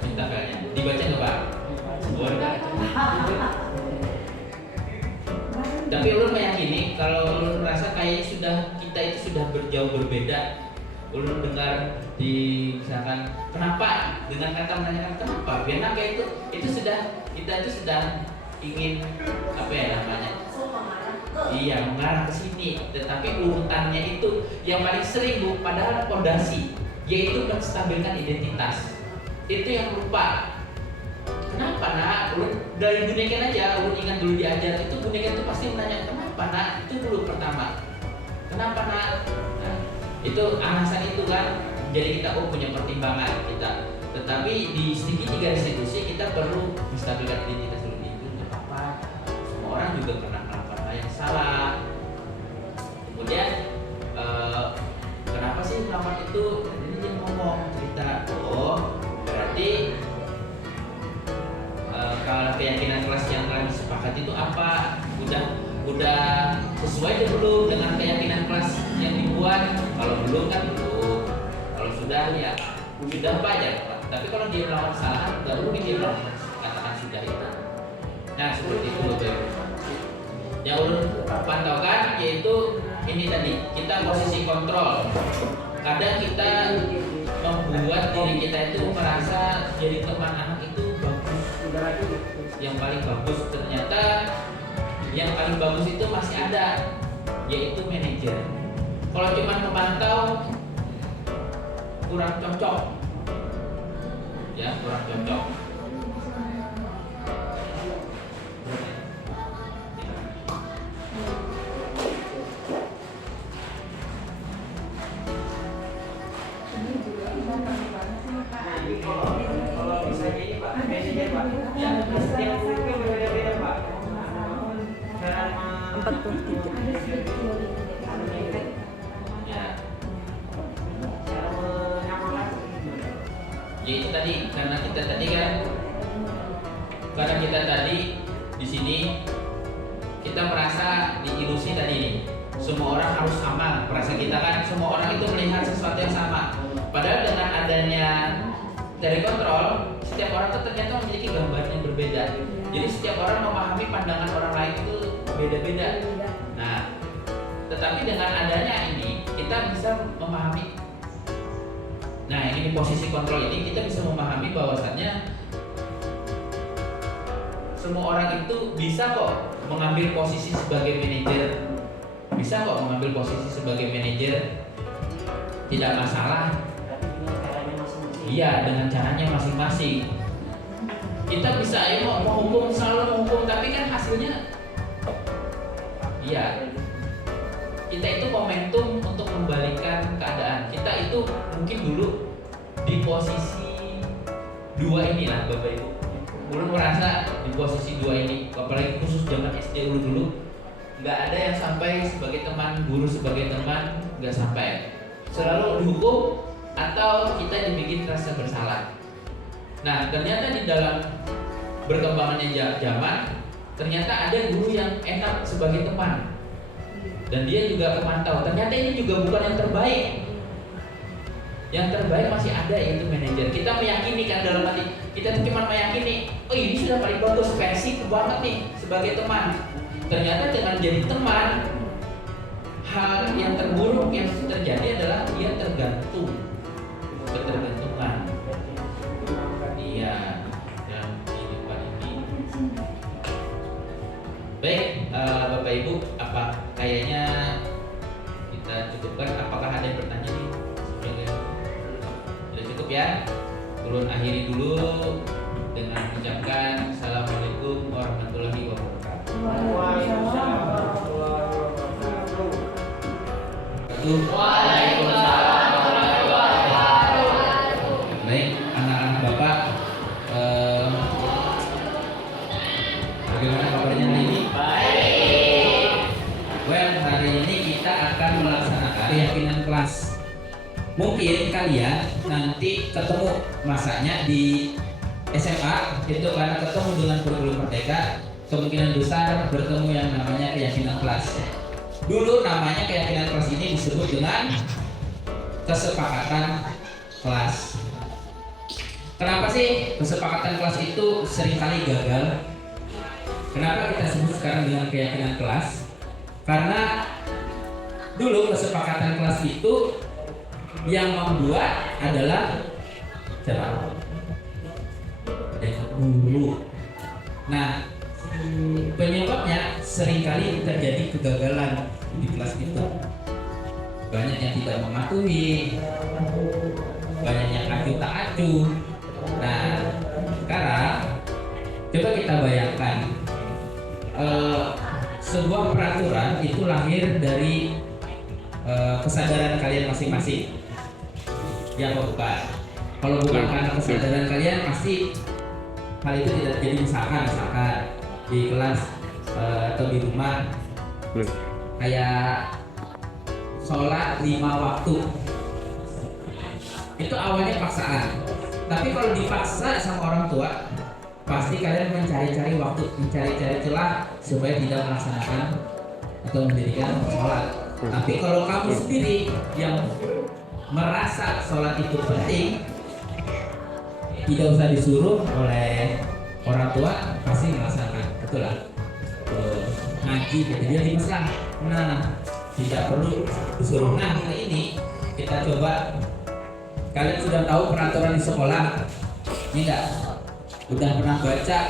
Minta kayaknya dibaca nggak Pak? Tapi ulun meyakini kalau ulun merasa kayaknya kita itu sudah jauh berbeda. Ulun dengar di misalkan kenapa dengan kata menanyakan kenapa benar kayak itu sudah kita itu sudah ingin apa ya namanya mengarah ke sini, tetapi urutannya itu yang paling sering Bu padahal fondasi yaitu menstabilkan identitas itu yang lupa. Kenapa nak? Ulun dari Bunekan aja, ulun ingat dulu diajar itu Bunekan itu pasti menanya kenapa nak, itu dulu pertama kenapa nak. Nah, itu alasan itu kan jadi kita punya pertimbangan kita, tetapi di segitiga restitusi kita perlu menstabilkan identitas dulu. Itu nggak apa-apa, semua orang juga pernah melakukan hal yang salah. Kemudian kenapa sih melakukan itu? Ini dia ngomong cerita, berarti kalau keyakinan kelas yang telah disepakati itu apa? Udah sesuai dulu dengan keyakinan kelas yang dibuat. Kalau belum kan belum. Kalau sudah ya sudah apa aja. Tapi kalau dia melakukan kesalahan nggak mungkin dia katakan sudah itu. Nah seperti itu Bapak. Yang ulun pantaukan yaitu ini tadi kita posisi kontrol. Kadang kita membuat diri kita itu merasa jadi teman anak itu bagus. Yang paling bagus ternyata yang paling bagus itu masih ada, yaitu manajer. Kalau cuma memantau kurang cocok, ya kurang cocok. Kalau misalnya ini Pak, manajer Pak, ya setiap mungkin berbeda-beda Pak. 43. Ya. Ya itu tadi karena kita tadi di sini kita merasa diilusi tadi ini. Semua orang harus sama, perasa kita kan semua orang itu melihat sesuatu yang sama. Padahal dengan adanya dari kontrol, setiap orang itu ternyata memiliki gambaran yang berbeda. Jadi setiap orang memahami pandangan orang lain itu beda-beda. Nah, tetapi dengan adanya ini kita bisa memahami. Nah, ini di posisi kontrol ini kita bisa memahami bahwasannya semua orang itu bisa kok mengambil posisi sebagai manajer. Bisa kok mengambil posisi sebagai manajer. Tidak masalah. Iya, dengan caranya masing-masing. Kita bisa mau hukum selalu menghukum, tapi kan hasilnya, iya. Kita itu momentum untuk membalikan keadaan. Kita itu mungkin dulu di posisi 2 ini lah, Bapak Ibu. Belum merasa di posisi 2 ini, apalagi khusus zaman SD dulu, nggak ada yang sampai sebagai teman, guru sebagai teman, nggak sampai. Selalu dihukum atau kita dibikin rasa bersalah. Nah, ternyata di dalam berkembangannya zaman, ternyata ada guru yang enak sebagai teman, dan dia juga kemantau. Ternyata ini juga bukan yang terbaik. Yang terbaik masih ada, yaitu manajer. Kita meyakini kan dalam hati kita cuma meyakini, oh ini sudah paling bagus, versi banget nih sebagai teman. Ternyata dengan jadi teman, hal yang terburuk yang terjadi adalah dia tergantung, ketergantungan. Iya, dalam kehidupan ini. Baik, Bapak Ibu, apa kayaknya kita cukupkan? Apakah ada yang bertanya nih? Sudah cukup ya? Ulun akhiri dulu dengan mengucapkan assalamualaikum Assalamualaikum warahmatullahi wabarakatuh. Waalaikumsalam warahmatullahi wabarakatuh. Waalaikumsalam warahmatullahi wabarakatuh. Baik, anak-anak Bapak, bagaimana kabarnya hari ini? Baik. Well, hari ini kita akan melaksanakan keyakinan kelas. Mungkin kalian nanti ketemu masanya di SMA itu karena ketemu dengan kurikulum Merdeka, kemungkinan besar bertemu yang namanya keyakinan kelas. Dulu namanya keyakinan kelas ini disebut dengan kesepakatan kelas. Kenapa sih kesepakatan kelas itu seringkali gagal? Kenapa kita sebut sekarang dengan keyakinan kelas? Karena dulu kesepakatan kelas itu yang membuat adalah siapa? Guru. Nah, penyebabnya seringkali terjadi kegagalan di kelas itu. Banyak yang tidak mematuhi, banyak yang acuh tak acuh. Nah, sekarang coba kita bayangkan sebuah peraturan itu lahir dari kesadaran kalian masing-masing. Ya apa bukan? Kalau bukan karena kesadaran kalian pasti hal itu tidak jadi. Misalkan di kelas atau di rumah kayak sholat 5 waktu itu awalnya paksaan, tapi kalau dipaksa sama orang tua pasti kalian mencari-cari waktu, mencari-cari celah supaya tidak melaksanakan atau mendirikan sholat. Tapi kalau kamu sendiri yang merasa sholat itu penting, tidak usah disuruh oleh orang tua, pasti melaksanakan. Betul lah. Ngaji dia di masjid. Nah, tidak perlu disuruh. Nah, hari ini kita coba. Kalian sudah tahu peraturan di sekolah? Ini enggak? Udah pernah baca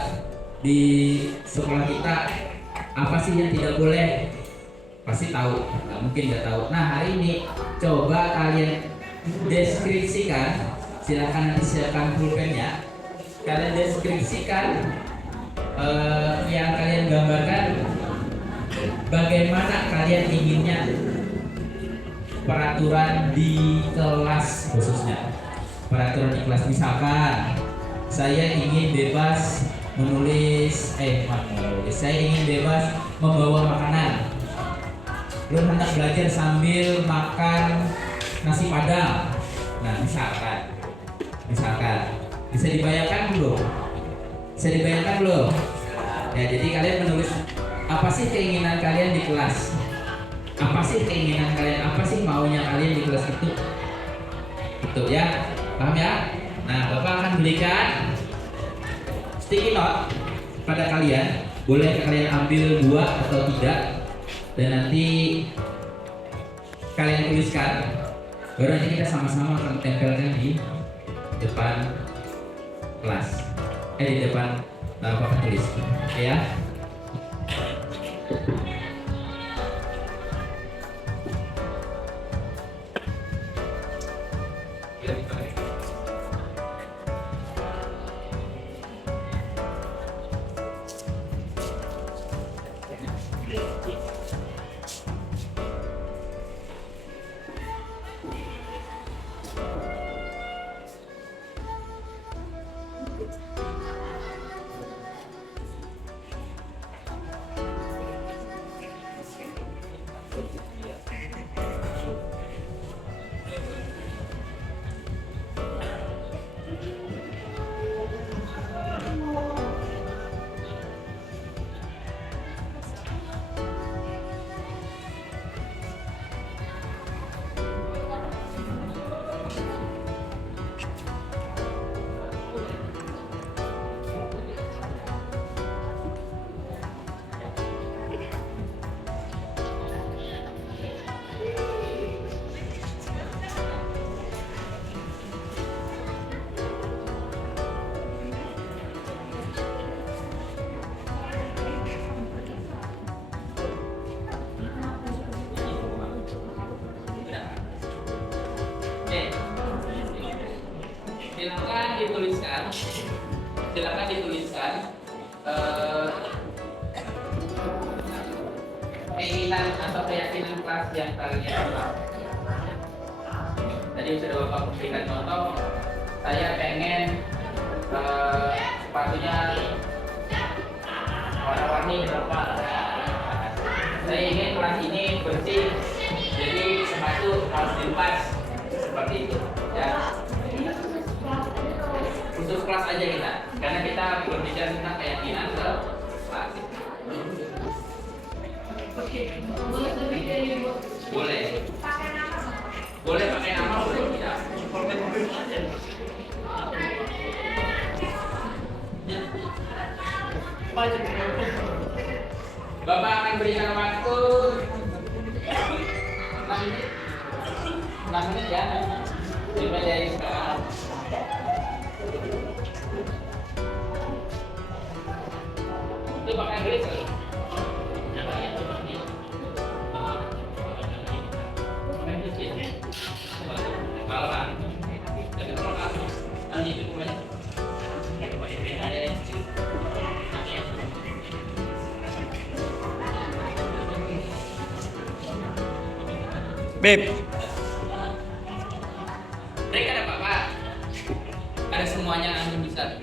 di sekolah kita apa sih yang tidak boleh? Pasti tahu. Nggak mungkin nggak tahu. Nah, hari ini coba kalian deskripsikan. Silakan nanti siapkan pulpennya. Kalian deskripsikan yang kalian gambarkan bagaimana kalian inginnya peraturan di kelas, khususnya peraturan di kelas. Misalkan saya ingin bebas saya ingin bebas membawa makanan. Lu hendak belajar sambil makan nasi padang. Nah, misalkan bisa dibayangkan belum? Ya, jadi kalian menulis apa sih keinginan kalian di kelas? Apa sih keinginan kalian? Apa sih maunya kalian di kelas itu? Itu ya, paham ya? Nah, Bapak akan berikan sticky note pada kalian. Boleh kalian ambil 2 atau 3 dan nanti kalian tuliskan. Baru nanti kita sama-sama akan tempelkan di depan kelas, di depan papan tulis, ya. silakan dituliskan eh, keinginan atau keyakinan kelas yang kalian tahu. Tadi sudah Bapak berikan contoh, saya pengen sepatunya warna-warni berapa. Saya ingin kelas ini bersih, jadi sepatu harus dilepas seperti itu. Ya. Khusus kelas aja kita, karena kita berbicara tentang keyakinan ke kelas. Boleh. Boleh pakai nama, boleh tidak. Bapak akan berikan waktu 6 menit. 6 menit ya. Dimulai dari sekarang. Itu pakai Inggris kali. Beb, Mereka ada Pak. Ada semuanya yang bisa.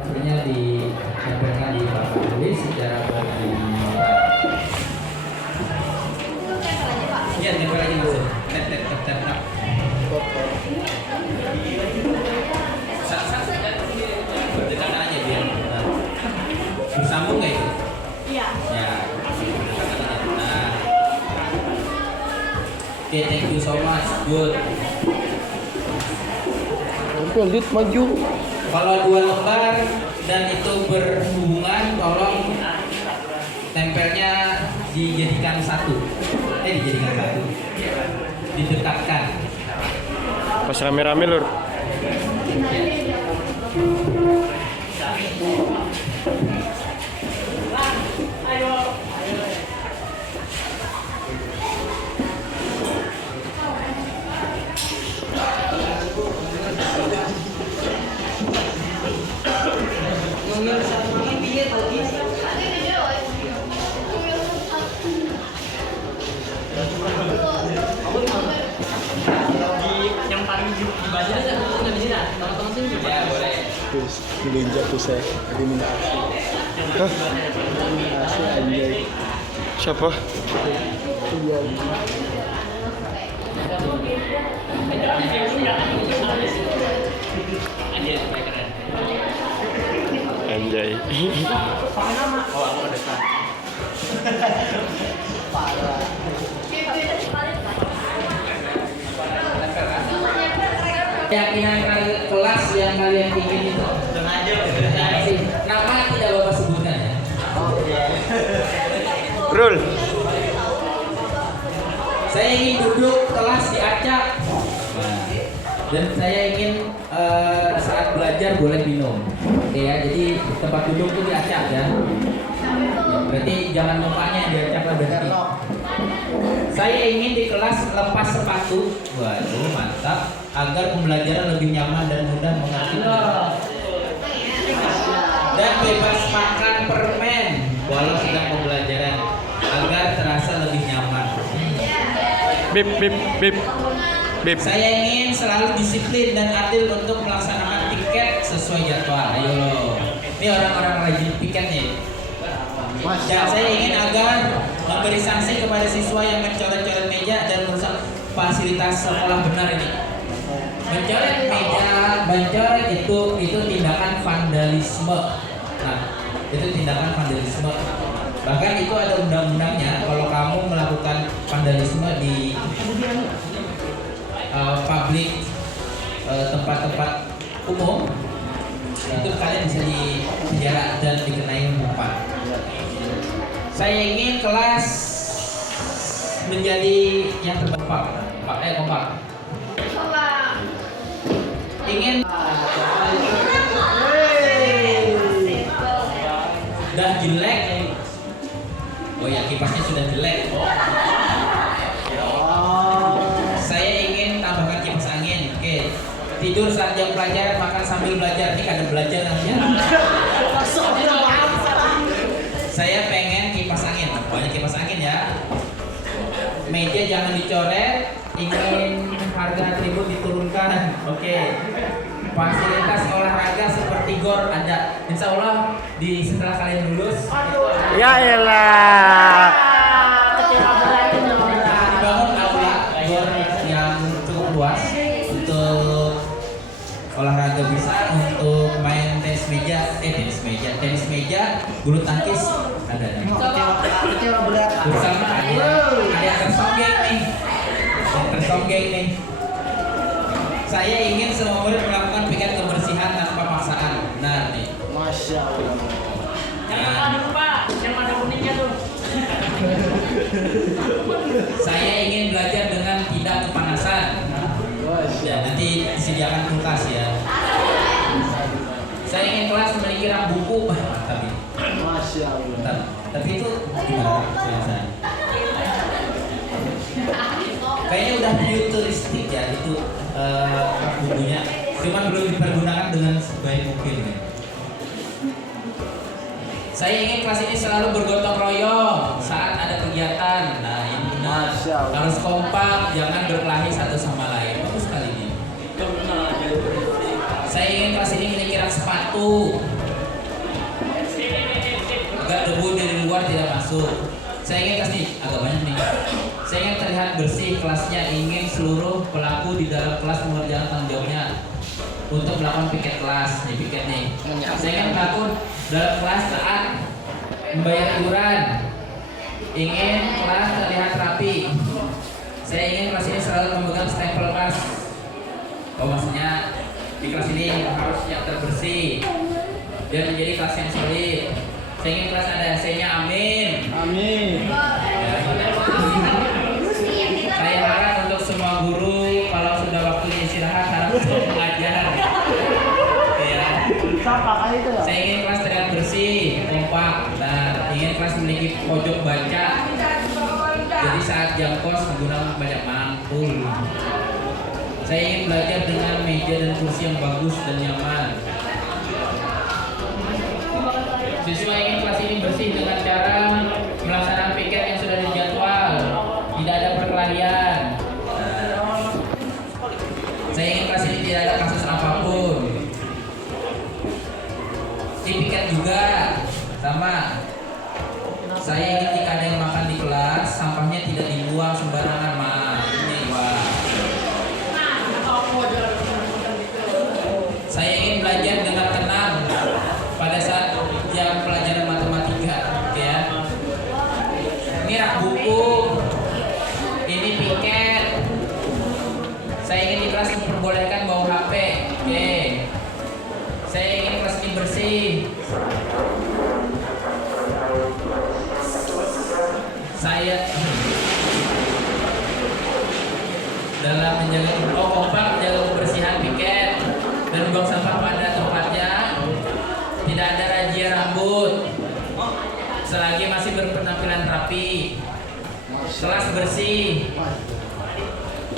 Akhirnya disampaikan di Bapak Luis secara berbicara. Iya, tempel lagi masuk. Tap. Berdekatan aja biar bersambung nggak itu? Iya. Ya. Nah. Oke, thank you so much. Good. lanjut maju. Kalau 2 lembar dan itu berhubungan, tolong tempelnya dijadikan satu. Didekatkan. Pas rame-rame lur. Yang paling dibaca nggak di sini, teman-teman sini. Ya boleh. Terus dilinjak tuh saya tadi minta asi. Hah? Asi anjay. Siapa? Iya. Anjay. Pakai nama. Oh, aku ada depan. Parah. Keyakinan kelas yang kalian ingin itu. Nama tidak Bapak sebutkan ya. Rul. Saya ingin duduk kelas di acak. Dan saya ingin saat belajar boleh minum. Oke ya, jadi tempat duduk itu di acak ya. Berarti jangan mukanya diacak lah berarti. Saya ingin di kelas lepas sepatu. Waduh, mantap. Agar pembelajaran lebih nyaman dan mudah mengerti. Dan bebas makan permen walau sedang pembelajaran agar terasa lebih nyaman. Bip bip bip. Bip. Saya ingin selalu disiplin dan adil untuk melaksanakan tiket sesuai jadwal. Ayo, ini orang-orang rajin tiket nih. Dan saya ingin agar memberi sanksi kepada siswa yang mencoret-coret meja dan merusak fasilitas sekolah benar ini. Mencoret meja, mencoret itu tindakan vandalisme. Nah, itu tindakan vandalisme. Bahkan itu ada undang-undangnya. Kalau kamu melakukan vandalisme di publik tempat-tempat umum, itu kalian bisa dipenjara dan dikenai hukuman. Saya ingin kelas menjadi yang terkompak, kompak. Ingin udah jelek. Oh ya, kipasnya sudah jelek. Saya ingin tambahkan kipas angin. Oke. Tidur saat jam pelajaran, makan sambil belajar. Ini kadang belajar namanya. Saya pengen kipas angin. Banyak kipas angin ya. Meja jangan dicoret. Ingin harga atribut diturunkan. Oke. Fasilitas olahraga seperti gor ada. Insya Allah setelah kalian lulus. Ya elah. Dibangun aula gor yang cukup luas untuk olahraga bisa, untuk main tenis meja, bulu tangkis ada. Bersama ada yang tersonggeng nih. Saya ingin semua murid melakukan piket kebersihan tanpa paksaan. Benar nih. Masya Allah. Yang ada kuningnya tuh. Saya ingin belajar dengan tidak kepanasan. Ya, nanti disediakan kulkas ya. Saya ingin kelas memiliki rak buku. Masya Allah. Tapi itu gimana biasanya? Kayaknya udah futuristik ya itu rak bukunya. Cuman belum dipergunakan dengan sebaik mungkin ya. Saya ingin kelas ini selalu bergotong royong saat ada kegiatan. Nah ini benar. Harus kompak, jangan berkelahi satu sama lain. Bagus sekali ini. Saya ingin kelas ini memiliki rak sepatu agar debu dari luar tidak masuk. Saya ingin kelas ini agak banyak nih. Saya ingin terlihat bersih kelasnya. Ingin seluruh pelaku di dalam kelas mengerjakan tanggung jawabnya untuk melakukan piket kelas. Nih piket nih. Saya ingin pelaku dalam kelas saat membayar iuran. Ingin kelas terlihat rapi. Saya ingin kelas ini selalu memegang stempel kelas. Oh maksudnya di kelas ini harus yang terbersih dan menjadi kelas yang solid. Saya ingin kelas ada AC-nya, amin. Amin. Saya harap untuk semua guru kalau sudah waktunya istirahat harap untuk mengajar. Ya. Saya ingin kelas terlihat bersih, kompak. Nah, ingin kelas memiliki pojok baca. Jadi saat jam kos menggunakan banyak mantul. Saya ingin belajar dengan meja dan kursi yang bagus dan nyaman. Siswa ingin kelas ini bersih dengan cara melaksanakan piket yang sudah dijadwal, tidak ada perkelahian. Saya ingin kelas ini tidak ada kasus apapun. Di piket juga sama. Saya ingin jika ada yang makan di kelas, sampahnya tidak dibuang sembarangan. Ini wah. Saya ingin belajar dengan tenang pada saat jam pelajaran matematika, ya. Ini rak buku, ini piket. Saya ingin di kelas diperbolehkan bawa HP saya dalam menjaga kompak menjaga kebersihan piket dan buang sampah pada tempatnya, tidak ada razia rambut selagi masih berpenampilan rapi, kelas bersih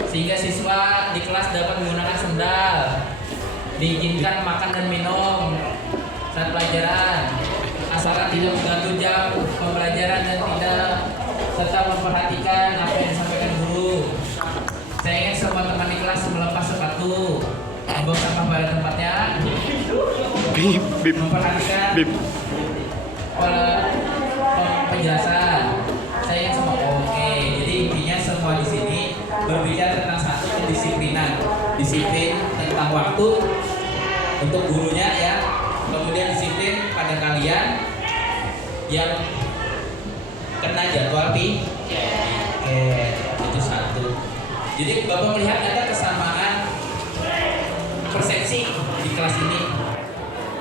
sehingga siswa di kelas dapat menggunakan sendal, diizinkan makan dan minum saat pelajaran asalkan tidak mengganggu jam pembelajaran dan tidak serta memperhatikan apa yang disampaikan guru. Saya ingin semua teman di kelas melepas sepatu, membuang sampah pada tempatnya, memperhatikan penjelasan. Saya ingin semua oke. Jadi intinya semua di sini berbicara tentang satu kedisiplinan, disiplin tentang waktu untuk gurunya ya, kemudian disiplin pada kalian yang kena jadwal piket. Itu satu. Jadi Bapak melihat ada kesamaan persepsi di kelas ini.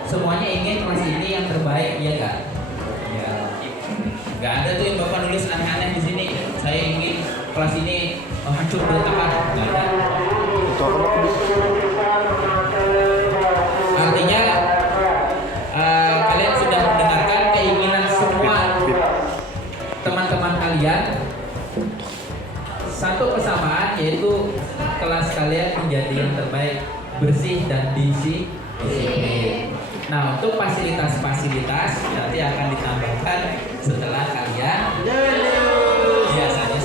Semuanya ingin kelas ini yang terbaik, ya enggak? Ya. Enggak ada tuh yang Bapak nulis aneh-aneh di sini. Saya ingin kelas ini hancur berantakan. Enggak ada. Itu apa? Artinya kalian sudah mendengarkan keinginan semua teman-teman kalian. Satu kesamaan yaitu kelas kalian menjadi yang terbaik, bersih dan disiplin. Nah, untuk fasilitas-fasilitas nanti akan ditambahkan setelah kalian biasanya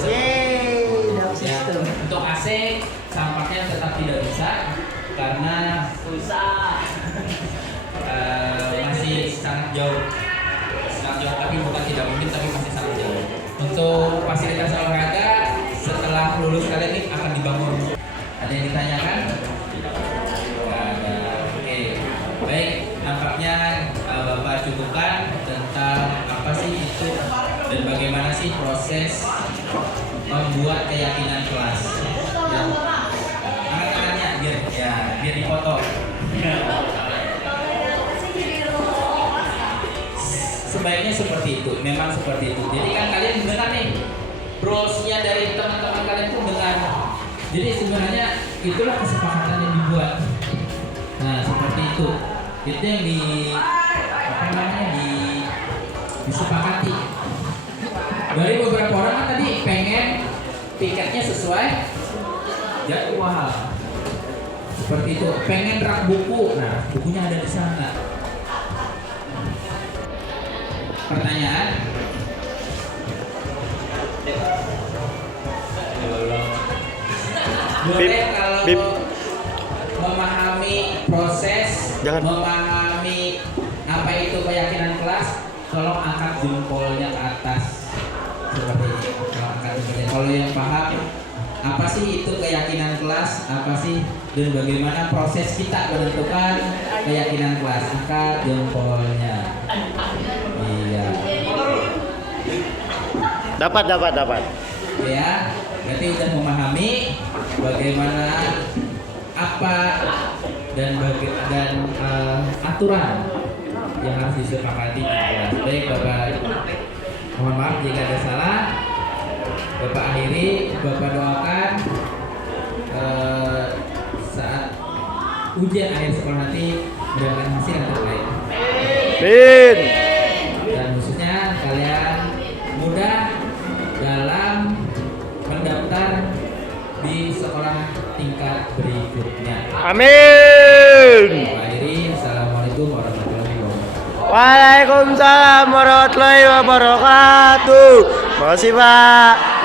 ya, untuk AC sampahnya tetap tidak bisa karena Susah. masih sangat jauh, tapi bukan tidak mungkin, tapi masih sangat jauh. Untuk fasilitas olahraga setelah lulus kalian ini akan dibangun. Ada yang ditanyakan? Nggak ada. Oke, baik. Nampaknya Bapak cukupkan tentang apa sih itu dan bagaimana sih proses membuat keyakinan kelas. Ya. Angkat-angkatnya biar dipotong. Sebaiknya seperti itu, memang seperti itu. Jadi kan kalian mendengar nih, rules-nya dari teman-teman kalian pun dengar. Jadi sebenarnya itulah kesepakatan yang dibuat. Nah seperti itu yang disepakati. Dari beberapa orang kan tadi pengen tiketnya sesuai jadwal. Seperti itu, pengen rak buku. Nah bukunya ada di sana. Pertanyaan? Boleh kalau memahami proses, memahami apa itu keyakinan kelas, tolong angkat jempolnya ke atas. Seperti ini. Kalau yang paham apa sih itu keyakinan kelas, apa sih dan bagaimana proses kita menentukan keyakinan kelas, angkat jempolnya. Iya. Dapat. Ya, berarti udah memahami bagaimana apa dan aturan yang harus disepakati di kelas. Baik Bapak, mohon maaf jika ada salah. Bapak akhiri, Bapak doakan saat ujian akhir sekolah nanti mendapatkan hasil yang terbaik. Amin. Dan khususnya kalian mudah dalam mendaftar di sekolah tingkat berikutnya. Amin. Akhiri, assalamualaikum warahmatullahi wabarakatuh. Waalaikumsalam warahmatullahi wabarakatuh. Makasih Pak.